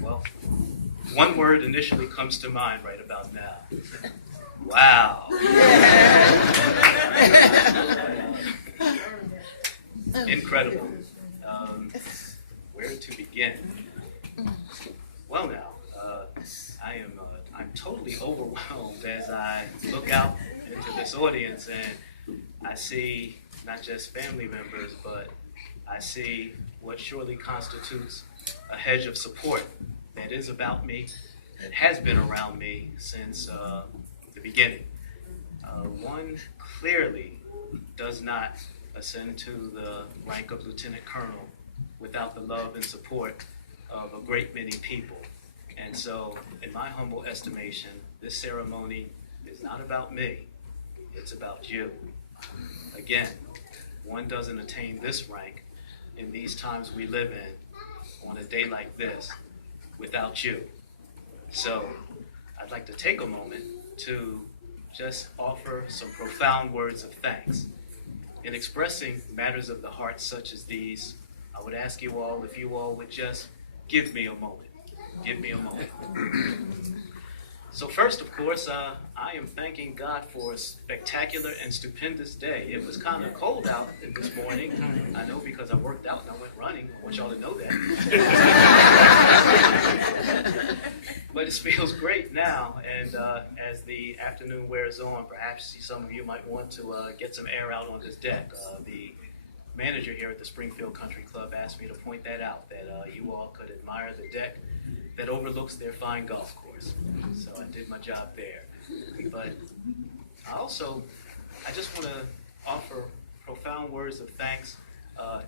Well, one word initially comes to mind right about now. Wow. Incredible. Where to begin? Well, now, I'm totally overwhelmed as I look out into this audience and I see not just family members, but I see what surely constitutes a hedge of support that is about me, that has been around me since the beginning. One clearly does not ascend to the rank of lieutenant colonel without the love and support of a great many people. And so, in my humble estimation, this ceremony is not about me, it's about you. Again, one doesn't attain this rank in these times we live in on a day like this without you. So, I'd like to take a moment to just offer some profound words of thanks. In expressing matters of the heart such as these, I would ask you all if you all would just give me a moment. Give me a moment. So first, of course, I am thanking God for a spectacular and stupendous day. It was kind of cold out this morning. I know because I worked out and I went running. I want y'all to know that. But it feels great now, and as the afternoon wears on, perhaps some of you might want to get some air out on this deck. The manager here at the Springfield Country Club asked me to point that out, that you all could admire the deck that overlooks their fine golf course. So I did my job there. But I just want to offer profound words of thanks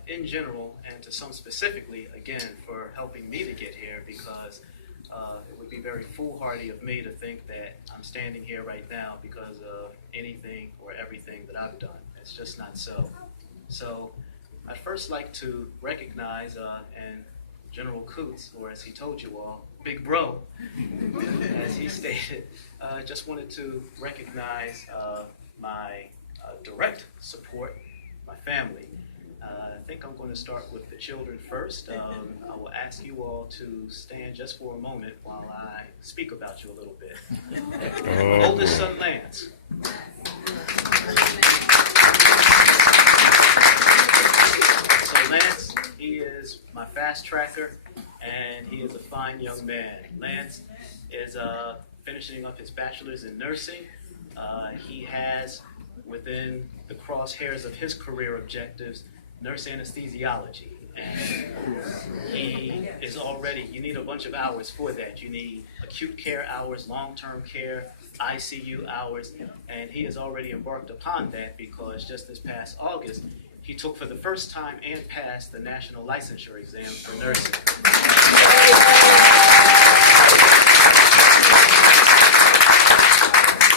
in general, and to some specifically, again, for helping me to get here, because it would be very foolhardy of me to think that I'm standing here right now because of anything or everything that I've done. It's just not so. So I'd first like to recognize and General Coots, or as he told you all, Big Bro, as he stated, just wanted to recognize my direct support, my family. I think I'm going to start with the children first. I will ask you all to stand just for a moment while I speak about you a little bit. Oldest son, Lance. So Lance, he is my fast tracker, and he is a fine young man. Lance is finishing up his bachelor's in nursing. He has, within the crosshairs of his career objectives, nurse anesthesiology. And he is already, you need a bunch of hours for that. You need acute care hours, long-term care, ICU hours, and he has already embarked upon that because just this past August, he took for the first time and passed the national licensure exam for nursing.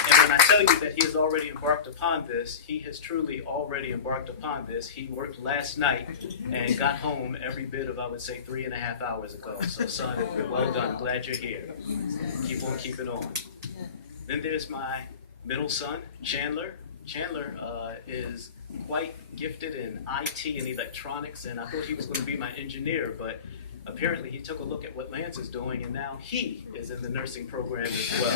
And when I tell you that he has already embarked upon this, he has truly already embarked upon this. He worked last night and got home every bit of, I would say, 3.5 hours ago. So son, well done, glad you're here. Keep on keeping on. Then there's my middle son, Chandler. Chandler is quite gifted in IT and electronics, and I thought he was going to be my engineer, but apparently he took a look at what Lance is doing, and now he is in the nursing program as well.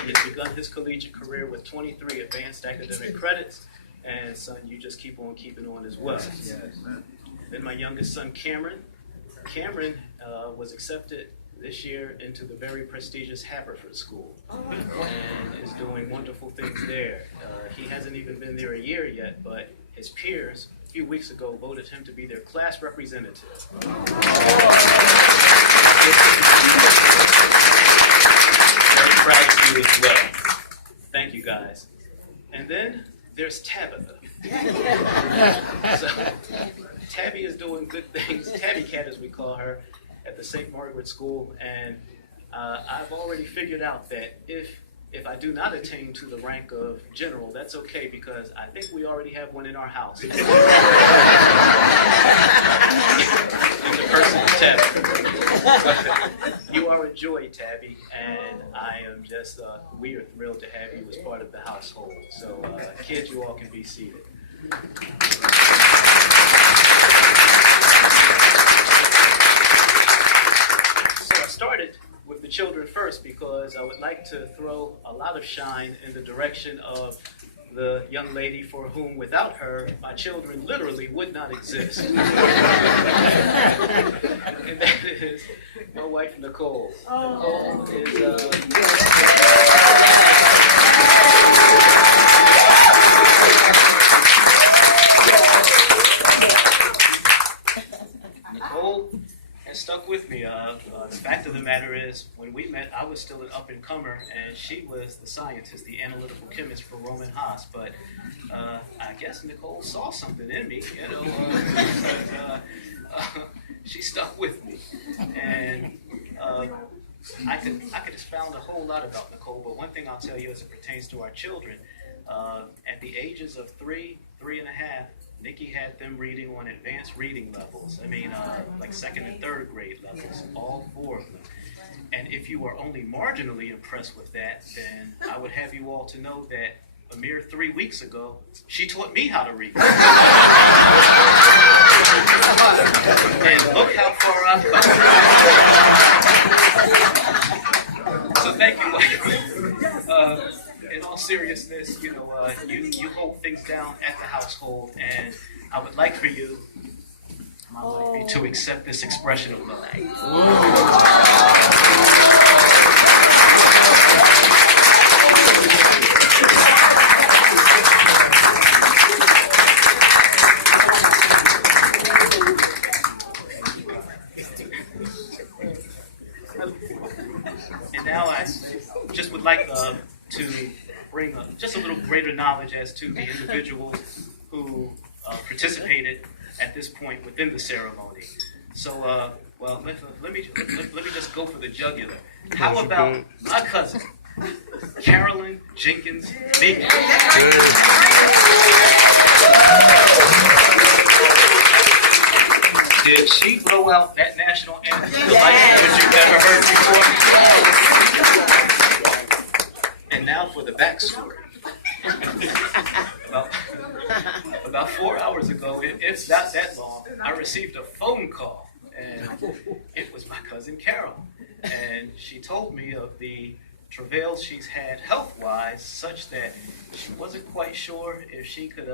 He has begun his collegiate career with 23 advanced academic credits, and son, you just keep on keeping on as well. Then my youngest son, Cameron. Cameron was accepted this year into the very prestigious Haverford School and is doing wonderful things there. He hasn't even been there a year yet, but his peers a few weeks ago voted him to be their class representative. Very proud of you as well. Thank you, guys. And then there's Tabitha. So, Tabby is doing good things, Tabby Cat as we call her, at the St. Margaret School, and I've already figured out that if I do not attain to the rank of general, that's okay, because I think we already have one in our house. In the person is Tabby. You are a joy, Tabby, and I am just, we are thrilled to have you as part of the household. So, kids, you all can be seated. So I started with the children first because I would like to throw a lot of shine in the direction of the young lady for whom, without her, my children literally would not exist. And that is my wife, Nicole. Nicole is, Nicole has stuck with me. The fact of the matter is, when we met, I was still an up-and-comer, and she was the scientist, the analytical chemist for Roman Haas. But I guess Nicole saw something in me, you know. She stuck with me, and I could expound a whole lot about Nicole. But one thing I'll tell you, as it pertains to our children, at the ages of 3, 3.5. Nikki had them reading on advanced reading levels. I mean, like 2nd and 3rd grade levels, all 4 of them. And if you are only marginally impressed with that, then I would have you all to know that a mere 3 weeks ago, she taught me how to read. And look how far I've come. So thank you, wife. In all seriousness, you know, you hold things down at the household, and I would like for you, my wifey, to accept this expression of love. And now I just would like to bring just a little greater knowledge as to the individuals who participated at this point within the ceremony. So, well, let me just go for the jugular. How about my cousin, Carolyn Jenkins Meegan? Did she blow out that national anthem like you've never heard before? And now for the backstory. About 4 hours ago, it's not that long, I received a phone call, and it was my cousin Carol. And she told me of the travails she's had health-wise, such that she wasn't quite sure if she could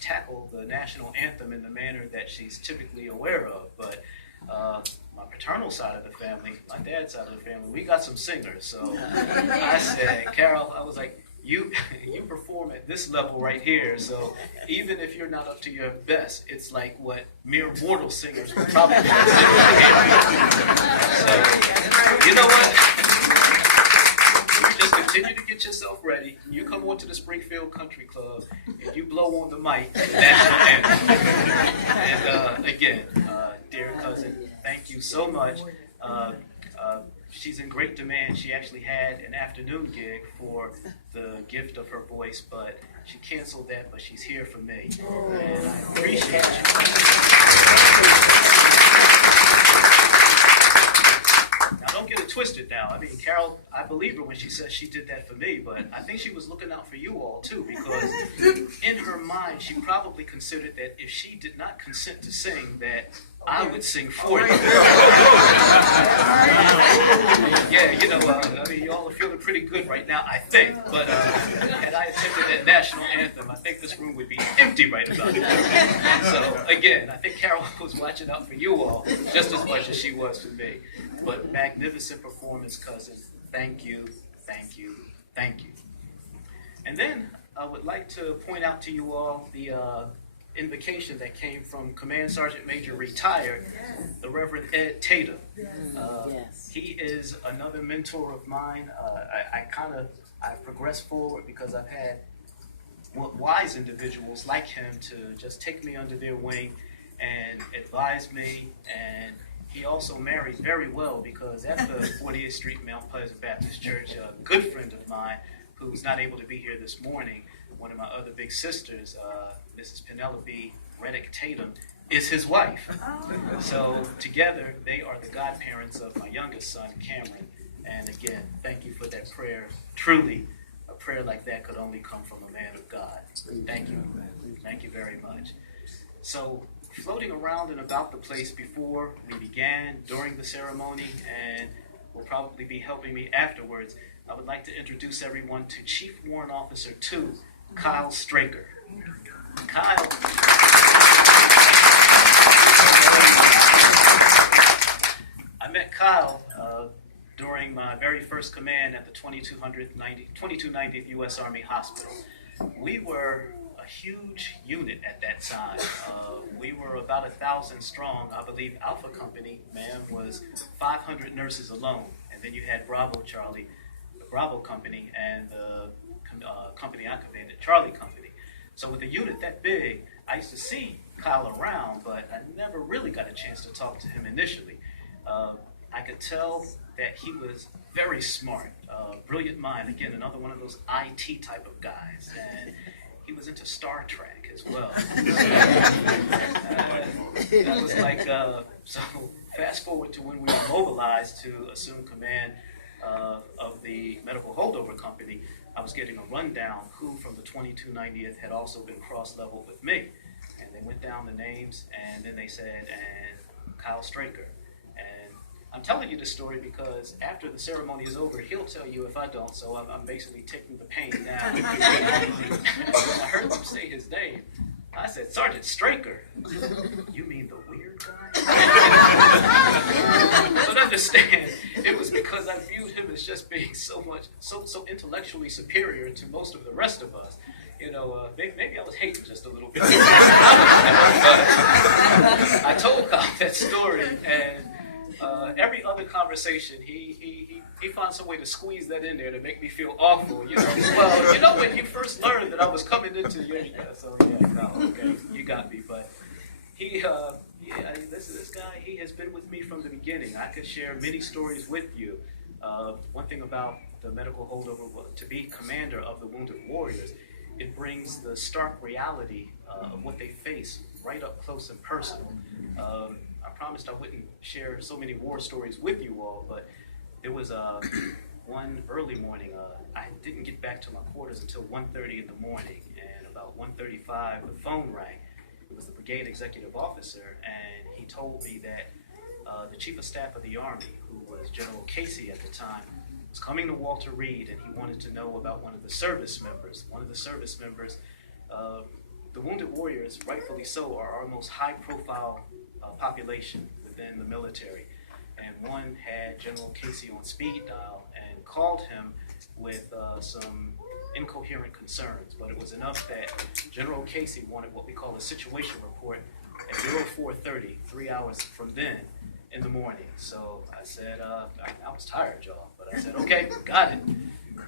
tackle the national anthem in the manner that she's typically aware of. But my paternal side of the family, my dad's side of the family, we got some singers. So I said, Carol, I was like, you perform at this level right here, so even if you're not up to your best, it's like what mere mortal singers would probably consider to hear. So, you know what? You just continue to get yourself ready. You come on to the Springfield Country Club, and you blow on the mic, the national anthem. And again, dear cousin, thank you so much. She's in great demand. She actually had an afternoon gig for the gift of her voice, but she canceled that, but she's here for me. And I appreciate you. Now, don't get it twisted now. I mean, Carol, I believe her when she says she did that for me, but I think she was looking out for you all, too, because in her mind, she probably considered that if she did not consent to sing, that I would sing for you. Yeah, you know, I mean, you all are feeling pretty good right now, I think. But had I attempted that national anthem, I think this room would be empty right about now. So, again, I think Carol was watching out for you all just as much as she was for me. But magnificent performance, cousin. Thank you, thank you, thank you. And then I would like to point out to you all the invocation that came from Command Sergeant Major retired, the Reverend Ed Tatum. He is another mentor of mine. I progressed forward because I've had wise individuals like him to just take me under their wing and advise me. And he also married very well because at the 40th Street Mount Pleasant Baptist Church, a good friend of mine who's not able to be here this morning, one of my other big sisters, Mrs. Penelope Reddick Tatum, is his wife. So together, they are the godparents of my youngest son, Cameron. And again, thank you for that prayer. Truly, a prayer like that could only come from a man of God. Thank you. Thank you very much. So, floating around and about the place before we began, during the ceremony, and will probably be helping me afterwards, I would like to introduce everyone to Chief Warrant Officer 2, Kyle Straker. Kyle. I met Kyle during my very first command at the 2290th U.S. Army Hospital. We were a huge unit at that time. We were about 1,000 strong. I believe Alpha Company, ma'am, was 500 nurses alone. And then you had Bravo Charlie, the Bravo Company, and the company I commanded, Charlie Company. So with a unit that big, I used to see Kyle around, but I never really got a chance to talk to him initially. I could tell that he was very smart, brilliant mind. Again, another one of those IT type of guys. And he was into Star Trek as well. That was like, so fast forward to when we were mobilized to assume command of the medical holdover company. I was getting a rundown who from the 2290th had also been cross-leveled with me. And they went down the names, and then they said, and Kyle Straker. And I'm telling you this story because after the ceremony is over, he'll tell you if I don't, so I'm basically taking the pain down. When I heard him say his name, I said, Sergeant Straker. You mean the weird guy? But understand, it was because I viewed him as just being so intellectually superior to most of the rest of us. You know, maybe I was hating just a little bit. I told Kyle that story, and every other conversation, he found some way to squeeze that in there to make me feel awful. You know, well, you know when you first learned that I was coming into your, no, okay, you got me. But this guy, he has been with me from the beginning. I could share many stories with you. One thing about the medical holdover, to be commander of the Wounded Warriors, it brings the stark reality of what they face right up close and personal. I promised I wouldn't share so many war stories with you all, but there was one early morning. I didn't get back to my quarters until 1:30 in the morning, and about 1:35 the phone rang. It was the brigade executive officer, and he told me that the chief of staff of the Army, who was General Casey at the time, was coming to Walter Reed, and he wanted to know about one of the service members. One of the service members, the Wounded Warriors, rightfully so, are our most high-profile population within the military. And one had General Casey on speed dial and called him with some incoherent concerns. But it was enough that General Casey wanted what we call a situation report at 04:30, 3 hours from then in the morning. So I said, I was tired, y'all, but I said, okay, got it,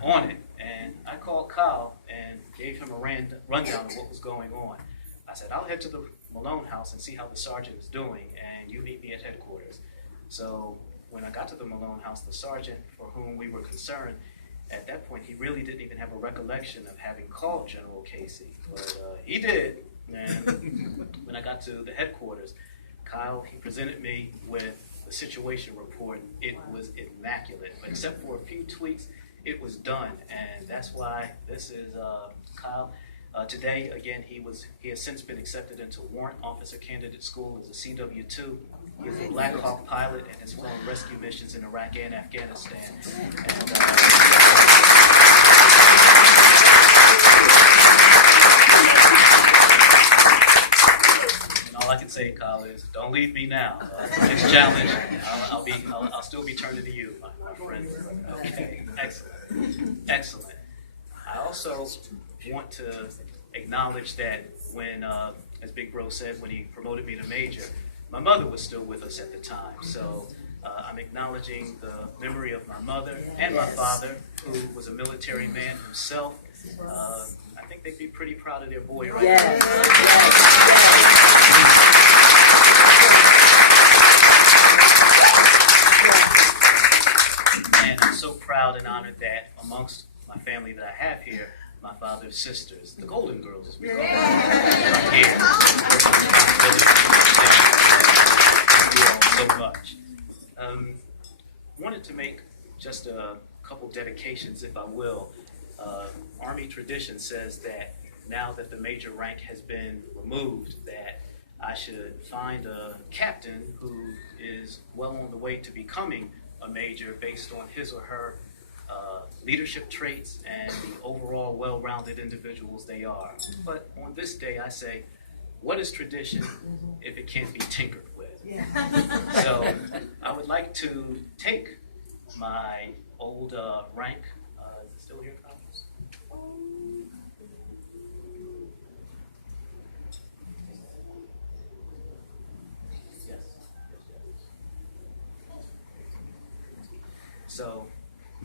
on it. And I called Kyle and gave him a rundown of what was going on. I said, I'll head to the Malone house and see how the sergeant is doing, and you meet me at headquarters. So when I got to the Malone house, the sergeant for whom we were concerned, at that point, he really didn't even have a recollection of having called General Casey, but he did. And when I got to the headquarters, Kyle, he presented me with the situation report. It was immaculate, but except for a few tweaks, it was done, and that's why this is Kyle. Today, again, he has since been accepted into Warrant Officer Candidate School as a CW2. He is a Black Hawk pilot and has flown rescue missions in Iraq and Afghanistan. And all I can say, Kyle, is don't leave me now. It's challenging. I'll still be turning to you, my friend. Okay, excellent. I also want to acknowledge that when, as Big Bro said, when he promoted me to major, my mother was still with us at the time. So I'm acknowledging the memory of my mother and my father, who was a military man himself. I think they'd be pretty proud of their boy right now. And I'm so proud and honored that amongst my family that I have here, my father's sisters, the Golden Girls, as we call them, right here. so much. Wanted to make just a couple dedications, if I will. Army tradition says that now that the major rank has been removed, that I should find a captain who is well on the way to becoming a major based on his or her leadership traits and the overall well-rounded individuals they are. But on this day, I say, what is tradition if it can't be tinkered with? So I would like to take my old rank. Is it still here, Carlos? Yes. So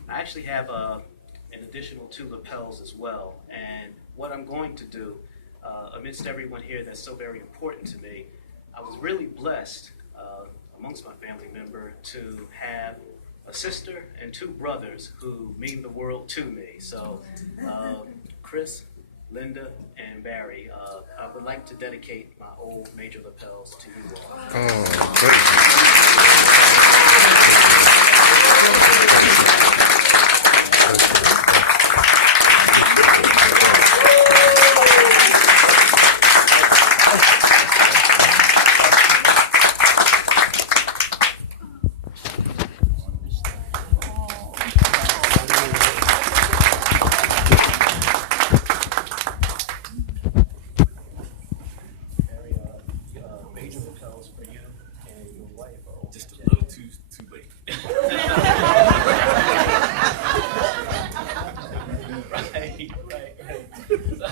I actually have an additional 2 lapels as well. And what I'm going to do, amidst everyone here that's so very important to me, I was really blessed amongst my family member to have a sister and 2 brothers who mean the world to me. So Chris, Linda, and Barry, I would like to dedicate my old major lapels to you all. Oh, great. Barry, major lapels for you and your wife are all Just a little too late. Right. So,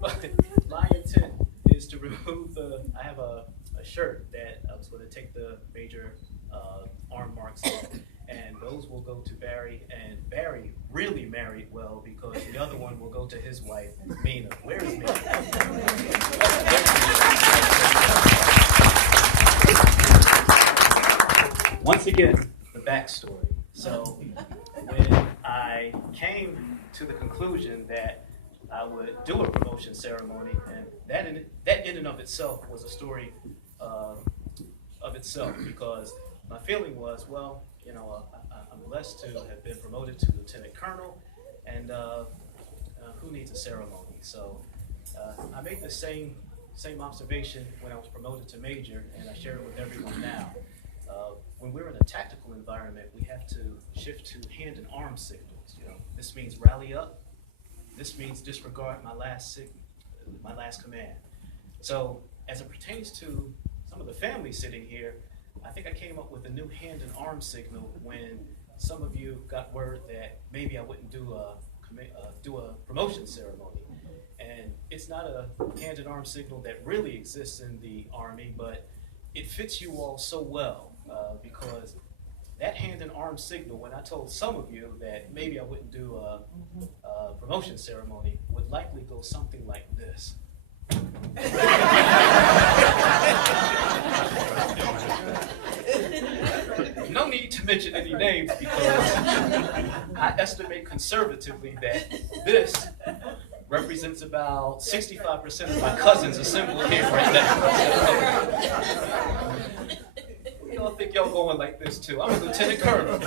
but my intent is to remove I have a shirt that I was going to take the major arm marks off, and those will go to Barry, and Barry really married well because the other one will go to his wife, Mina. Where is Mina? Once again, the backstory. So when I came to the conclusion that I would do a promotion ceremony, and that in and of itself was a story of itself, because my feeling was, well, you know, I'm blessed to have been promoted to lieutenant colonel, and who needs a ceremony? So I made the same observation when I was promoted to major, and I share it with everyone now. When we're in a tactical environment, we have to shift to hand and arm signals. You know, this means rally up. This means disregard my last command. So as it pertains to some of the families sitting here, I think I came up with a new hand and arm signal when some of you got word that maybe I wouldn't do a promotion ceremony. And it's not a hand and arm signal that really exists in the Army, but it fits you all so well because that hand and arm signal, when I told some of you that maybe I wouldn't do a promotion ceremony, would likely go something like this. No need to mention any names because I estimate conservatively that this represents about 65% of my cousins assembled here right now. Y'all think y'all going like this too. I'm a lieutenant colonel.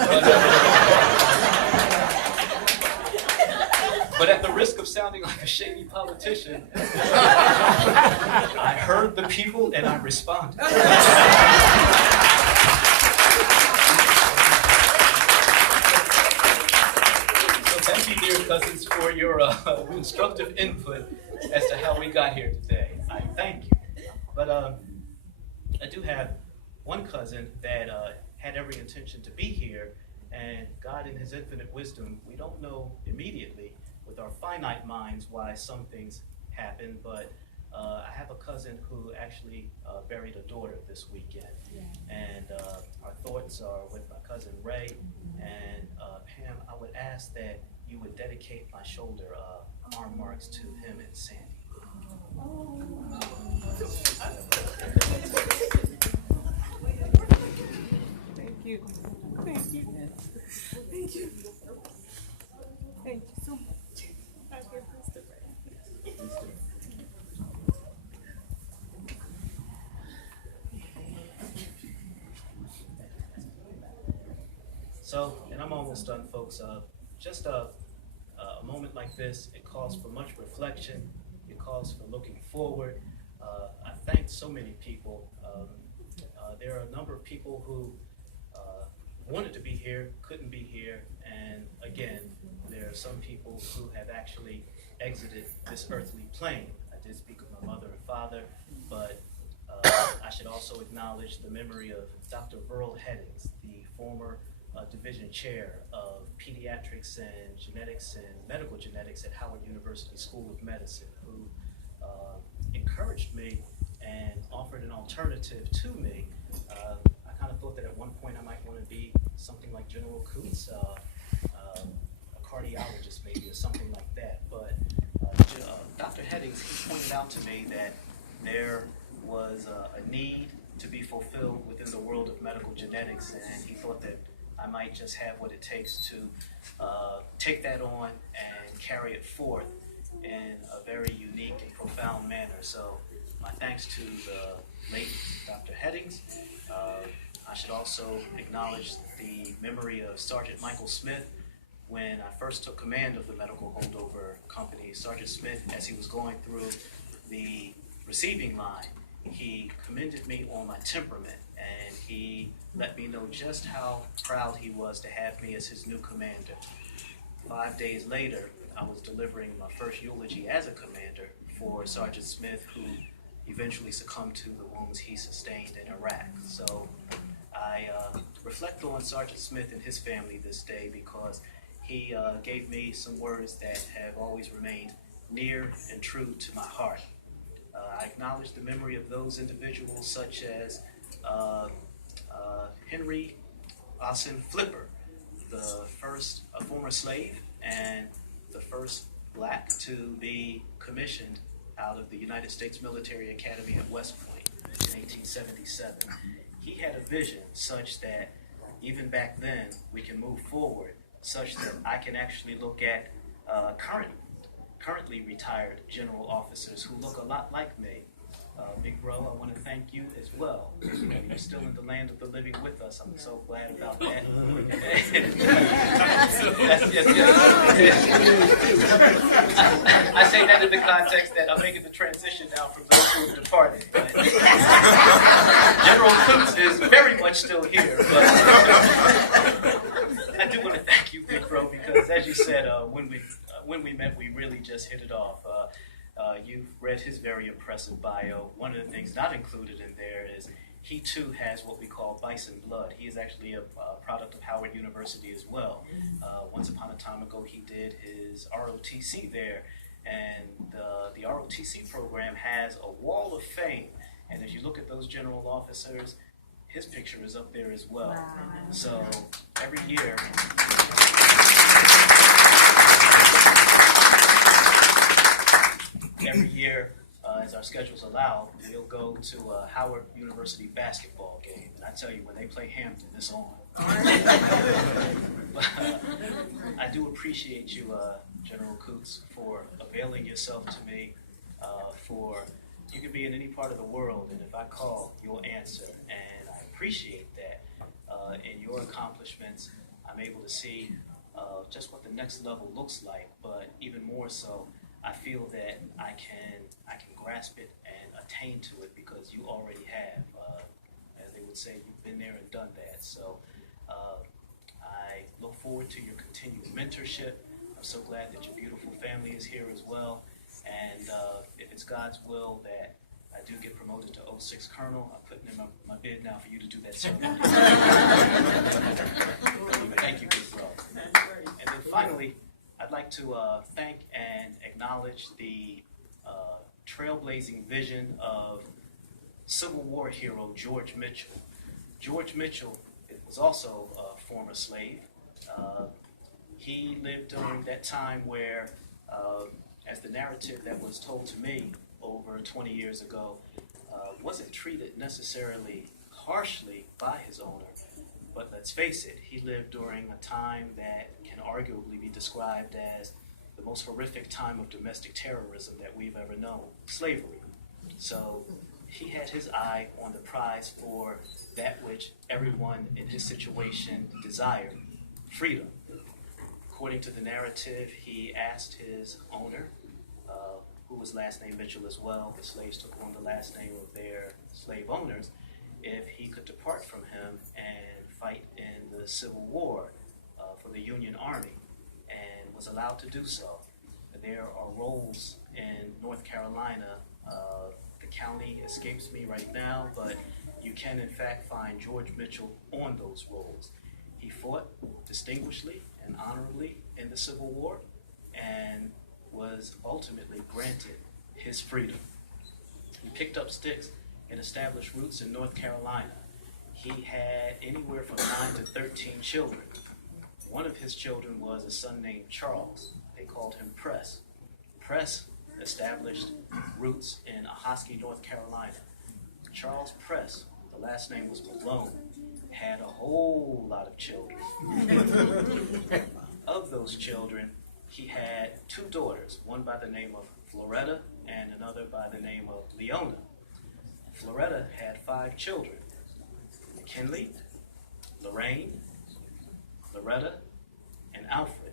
But at the risk of sounding like a shady politician, I heard the people and I responded. So thank you, dear cousins, for your instructive input as to how we got here today. I thank you. But I do have one cousin that had every intention to be here, and God in his infinite wisdom, we don't know immediately with our finite minds why some things happen, but I have a cousin who actually buried a daughter this weekend. Yeah. And our thoughts are with my cousin Ray. And Pam, I would ask that you would dedicate my shoulder arm marks to him and Sandy. Thank you. Thank you. Thank you. Thank you so much. So, and I'm almost done, folks. Just a moment like this, it calls for much reflection. It calls for looking forward. I thank so many people. There are a number of people who wanted to be here, couldn't be here, and again, there are some people who have actually exited this earthly plane. I did speak of my mother and father, but I should also acknowledge the memory of Dr. Burl Headings, the former division chair of pediatrics and genetics and medical genetics at Howard University School of Medicine, who encouraged me and offered an alternative to me. I kind of thought that at one point I might want to be something like General Coots, a cardiologist maybe, or something like that. But Dr. Headings, he pointed out to me that there was a need to be fulfilled within the world of medical genetics, and he thought that I might just have what it takes to take that on and carry it forth in a very unique and profound manner. So my thanks to the late Dr. Headings. I should also acknowledge the memory of Sergeant Michael Smith. When I first took command of the medical holdover company, Sergeant Smith, as he was going through the receiving line, he commended me on my temperament, and he let me know just how proud he was to have me as his new commander. 5 days later, I was delivering my first eulogy as a commander for Sergeant Smith, who eventually succumbed to the wounds he sustained in Iraq. So I reflect on Sergeant Smith and his family this day because he gave me some words that have always remained near and true to my heart. I acknowledge the memory of those individuals such as Henry Austin Flipper, the first former slave and the first black to be commissioned out of the United States Military Academy at West Point in 1877. He had a vision such that even back then we can move forward such that I can actually look at currently retired general officers who look a lot like me. Big Bro, I want to thank you as well. You're still in the land of the living with us. I'm so glad about that. I say that in the context that I'm making the transition now from those who have departed. But General Coots is very much still here. But I do want to thank you, Big Bro, because as you said, when we met, we really just hit it off. You've read his very impressive bio. One of the things not included in there is he too has what we call bison blood. He is actually a product of Howard University as well. Once upon a time ago, he did his ROTC there, and the ROTC program has a wall of fame. And if you look at those general officers, his picture is up there as well. Wow. So every year, as our schedules allow, we'll go to a Howard University basketball game. And I tell you, when they play Hampton, it's on. But, I do appreciate you, General Coots, for availing yourself to me. You can be in any part of the world, and if I call, you'll answer. And I appreciate that. In your accomplishments, I'm able to see just what the next level looks like, but even more so, I feel that I can grasp it and attain to it because you already have. As they would say, you've been there and done that. So I look forward to your continued mentorship. I'm so glad that your beautiful family is here as well. And if it's God's will that I do get promoted to 06 Colonel, I'm putting in my bid now for you to do that ceremony. Thank you, Big Bro. And then finally, I'd like to thank and acknowledge the trailblazing vision of Civil War hero George Mitchell. George Mitchell was also a former slave. He lived during that time where, as the narrative that was told to me over 20 years ago, wasn't treated necessarily harshly by his owner. But let's face it, he lived during a time that can arguably be described as the most horrific time of domestic terrorism that we've ever known, slavery. So he had his eye on the prize for that which everyone in his situation desired, freedom. According to the narrative, he asked his owner, who was last name Mitchell as well, the slaves took on the last name of their slave owners, if he could depart from him and fight in the Civil War for the Union Army, and was allowed to do so. There are roles in North Carolina. The county escapes me right now, but you can in fact find George Mitchell on those roles. He fought distinguishedly and honorably in the Civil War and was ultimately granted his freedom. He picked up sticks and established roots in North Carolina. He had anywhere from 9 to 13 children. One of his children was a son named Charles. They called him Press. Press established roots in Ahoskie, North Carolina. Charles Press, the last name was Malone, had a whole lot of children. Of those children, he had 2 daughters, one by the name of Floretta and another by the name of Leona. Floretta had 5 children: McKinley, Lorraine, Loretta, and Alfred.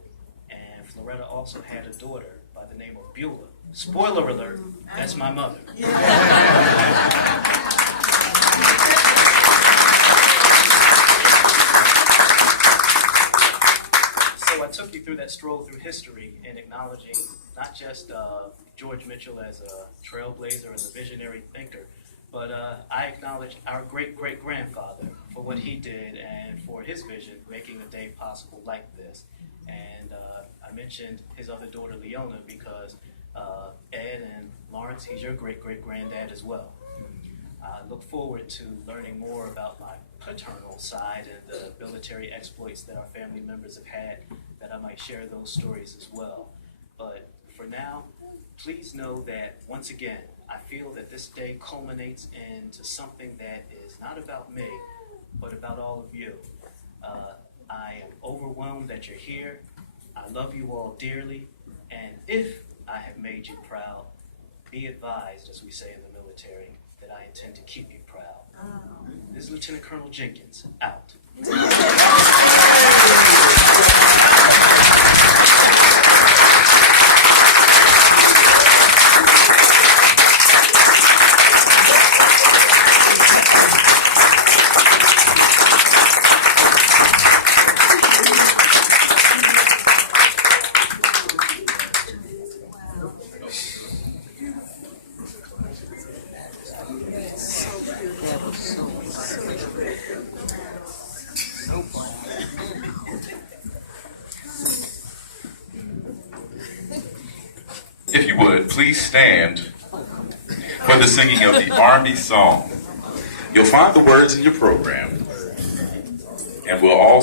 And Floretta also had a daughter by the name of Beulah. Spoiler alert, that's my mother. So I took you through that stroll through history in acknowledging not just George Mitchell as a trailblazer and a visionary thinker, but I acknowledged our great-great-grandfather for what he did and for his vision, making a day possible like this. And I mentioned his other daughter, Leona, because Ed and Lawrence, he's your great-great-granddad as well. I look forward to learning more about my paternal side and the military exploits that our family members have had, that I might share those stories as well. But for now, please know that, once again, I feel that this day culminates into something that is not about me, but about all of you. I am overwhelmed that you're here. I love you all dearly, and if I have made you proud, be advised, as we say in the military, that I intend to keep you proud. This is Lieutenant Colonel Jenkins, out. If you would, please stand for the singing of the Army song. You'll find the words in your program, and we'll all